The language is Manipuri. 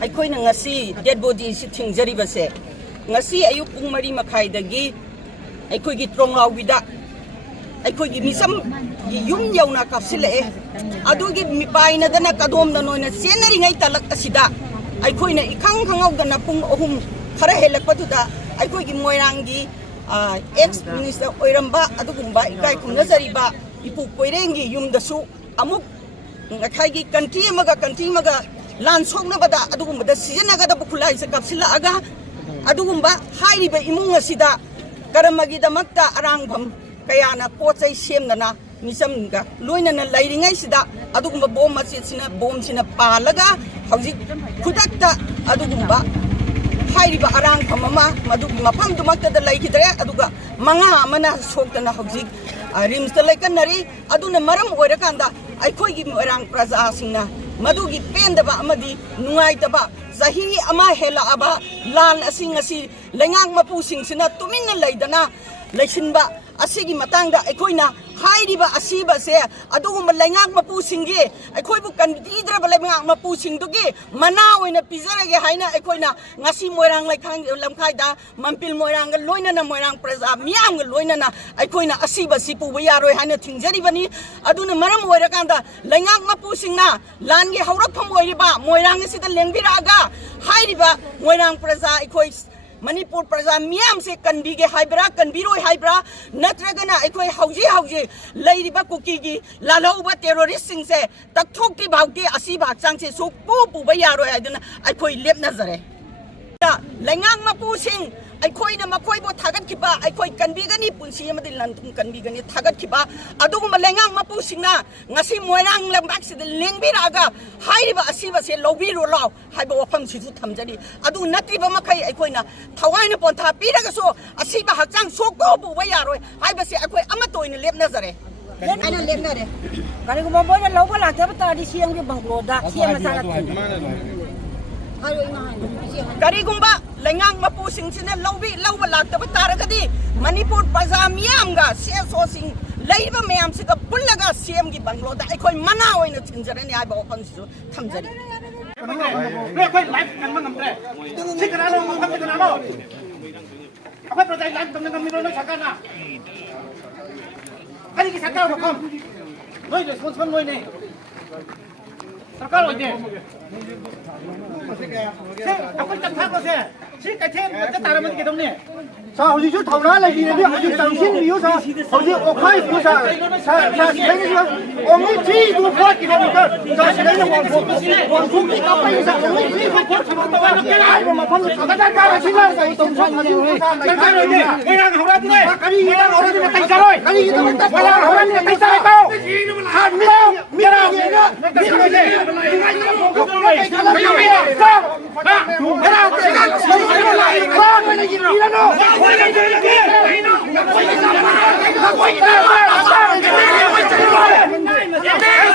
ꯑꯩꯈꯣꯏꯅ ꯉꯁꯤ ꯗꯦꯗ ꯕꯣꯗꯤꯁꯤ ꯊꯤꯡꯖꯔꯤꯕꯁꯦ ꯉꯁꯤ ꯑꯌꯨꯛ ꯄꯨꯡ 4:30ꯗꯒꯤ ꯑꯩꯈꯣꯏꯒꯤ ꯇ꯭ꯔꯣꯡꯂꯥꯎꯕꯤꯗ ꯑꯩꯈꯣꯏꯒꯤ ꯃꯤꯆꯝꯒꯤ ꯌꯨꯝ ꯌꯧꯅ ꯀꯥꯞꯁꯤꯜꯂꯛꯑꯦ ꯑꯗꯨꯒꯤ ꯃꯤꯄꯥꯏꯅꯗꯅ ꯀꯗꯣꯝꯗ ꯅꯣꯏꯅ ꯆꯦꯟꯅꯔꯤꯉꯩ ꯇꯂꯛ ꯑꯁꯤꯗ ꯑꯩꯈꯣꯏꯅ ꯏꯈꯪ ꯈꯪꯍꯧꯗꯅ ꯄꯨꯡ 3 ꯈꯔ ꯍꯦꯜꯂꯛꯄꯗꯨꯗ ꯑꯩꯈꯣꯏꯒꯤ ꯃꯣꯏꯔꯥꯡꯒꯤ ꯑꯦꯛꯁ ꯃꯤꯅꯤꯁꯇꯔ ꯑꯣꯏꯔꯝꯕ ꯑꯗꯨꯒꯨꯝꯕ ꯏꯀꯥꯏ ꯈꯨꯝꯅꯖꯔꯤꯕ ꯏꯄꯨ ꯀꯣꯏꯔꯦꯡꯒꯤ ꯌꯨꯝꯗꯁꯨ ꯑꯃꯨꯛ ꯉꯁꯥꯏꯒꯤ ꯀꯟꯇ꯭ꯔꯤ ꯑꯃꯒ ꯂꯥꯟ ꯁꯣꯛꯅꯕꯗ ꯑꯗꯨꯒꯨꯝꯕꯗ ꯁꯤꯖꯤꯟꯅꯒꯗꯕ ꯈꯨꯠꯂꯥꯏꯁꯦ ꯀꯥꯞꯁꯤꯜꯂꯛꯑꯒ ꯑꯗꯨꯒꯨꯝꯕ ꯍꯥꯏꯔꯤꯕ ꯏꯃꯨꯡ ꯑꯁꯤꯗ ꯀꯔꯃꯒꯤꯗꯃꯛꯇ ꯑꯔꯥꯡꯐꯝ ꯀꯌꯥꯅ ꯄꯣꯠ ꯆꯩ ꯁꯦꯝꯗꯅ ꯃꯤꯆꯝꯒ ꯂꯣꯏꯅꯅ ꯂꯩꯔꯤꯉꯩꯁꯤꯗ ꯑꯗꯨꯒꯨꯝꯕ ꯕꯣꯝꯁꯤꯅ ꯄꯥꯜꯂꯒ ꯍꯧꯖꯤꯛ ꯈꯨꯗꯛꯇ ꯑꯗꯨꯒꯨꯝꯕ ꯍꯥꯏꯔꯤꯕ ꯑꯔꯥꯡꯐꯝ ꯑꯃ ꯃꯗꯨꯒꯤ ꯃꯐꯝꯗꯨꯃꯛꯇꯗ ꯂꯩꯈꯤꯗ꯭ꯔꯦ ꯑꯗꯨꯒ 5 ꯑꯃꯅ ꯁꯣꯛꯇꯅ ꯍꯧꯖꯤꯛ ꯔꯤꯝꯁꯇ ꯂꯩꯀꯟꯅꯔꯤ ꯑꯗꯨꯅ ꯃꯔꯝ ꯑꯣꯏꯔꯀꯥꯟꯗ ꯑꯩꯈꯣꯏꯒꯤ ꯃꯣꯏꯔꯥꯡ ꯄ꯭ꯔꯖꯥꯁꯤꯡꯅ ꯃꯗꯨꯒꯤ ꯄꯦꯟꯗꯕ ꯑꯃꯗꯤ ꯅꯨꯡꯉꯥꯏꯇꯕ ꯆꯍꯤ ꯑꯃ ꯍꯦꯜꯂꯛꯑꯕ ꯂꯥꯟ ꯑꯁꯤ ꯉꯁꯤ ꯂꯩꯉꯥꯛ ꯃꯄꯨꯁꯤꯡꯁꯤꯅ ꯇꯨꯃꯤꯟꯅ ꯂꯩꯗꯅ ꯂꯩꯁꯤꯟꯕ ꯑꯁꯤꯒꯤ ꯃꯇꯥꯡꯗ ꯑꯩꯈꯣꯏꯅ ꯍꯥꯏꯔꯤꯕ ꯑꯁꯤꯕꯁꯦ ꯑꯗꯨꯒꯨꯝꯕ ꯂꯩꯉꯥꯛ ꯃꯄꯨꯁꯤꯡꯒꯤ ꯑꯩꯈꯣꯏꯕꯨ ꯀꯟꯕꯤꯗ꯭ꯔꯕ ꯂꯩꯉꯥꯛ ꯃꯄꯨꯁꯤꯡꯗꯨꯒꯤ ꯃꯅꯥ ꯑꯣꯏꯅ ꯄꯤꯖꯔꯒꯦ ꯍꯥꯏꯅ ꯑꯩꯈꯣꯏꯅ ꯉꯁꯤ ꯃꯣꯏꯔꯥꯡ ꯂꯝꯈꯥꯏꯗ ꯃꯝꯄꯤꯜ ꯃꯣꯏꯔꯥꯡꯒ ꯂꯣꯏꯅꯅ ꯃꯣꯏꯔꯥꯡ ꯄ꯭ꯔꯖꯥ ꯃꯤꯌꯥꯝꯒ ꯂꯣꯏꯅꯅ ꯑꯩꯈꯣꯏꯅ ꯑꯁꯤꯕꯁꯤ ꯄꯨꯕ ꯌꯥꯔꯣꯏ ꯍꯥꯏꯅ ꯊꯤꯡꯖꯔꯤꯕꯅꯤ ꯑꯗꯨꯅ ꯃꯔꯝ ꯑꯣꯏꯔꯀꯥꯟꯗ ꯂꯩꯉꯥꯛ ꯃꯄꯨꯁꯤꯡꯅ ꯂꯥꯟꯒꯤ ꯍꯧꯔꯛꯐꯝ ꯑꯣꯏꯔꯤꯕ ꯃꯣꯏꯔꯥꯡ ꯑꯁꯤꯗ ꯂꯦꯡꯕꯤꯔꯛꯑꯒ ꯍꯥꯏꯔꯤꯕ ꯃꯣꯏꯔꯥꯡ ꯄ꯭ꯔꯖꯥ ꯑꯩꯈꯣꯏ Manipur Praja Miam se Kanbige Hybra, Kanbiro Hybra, Natragana, Equi Hauji, Lady Bakuki, Laloba terrorists sing say, Taktoki Bauti, Asiba, Sanse, so Popu Bayaro, I call Lep Nazare. Langang Mapusing, I call them a Koibo Tagakiba, I call Kanbigani, Punsiam de Lantum Kanbigani, Tagakiba, Aduma Langang Mapusina, Nasim Moyang Lambax, the Lingbiraga, Haiba Asiva, say Lobiro Law, Hybo Pamsi Tamjadi, Adu Natiba Makai, Equina, Tawana Ponta, Piraso, Asiba Hatang, so go, Wayaro, I say, I call Amato in Lep Nazare. I don't live there. Can you go over the local activity? This young Bangloda, here Karigumba, Langang Mapusing, Lobby, Lobalak, the Taragadi, Manipur Pazamianga, Sia Sourcing, Labor Mayam, Sika Pulaga, CMG Bangloda, I call Manao in the Tinjani, I opens to Tamjari. सरकार हो जाए से अपन चंथा को से सी कथे मत तारा मत के तुमने सा होजी जो थावना लगी ने होजी तंसिन लियो सा होजी ओखाई को सा सेंग जो ओनली 3 to 4 किलोमीटर सा सेंग वो फुक की कापई सा ओनली 3 to 4 किलोमीटर वा के आई वो मफम कदा का रसिला सा तुम सा सरकार हो जाए एरा हमरा दिने करी एरा हमरा दिने पैसा रोय करी ये तो वाला हमरा दिने पैसा लेको हां मेरा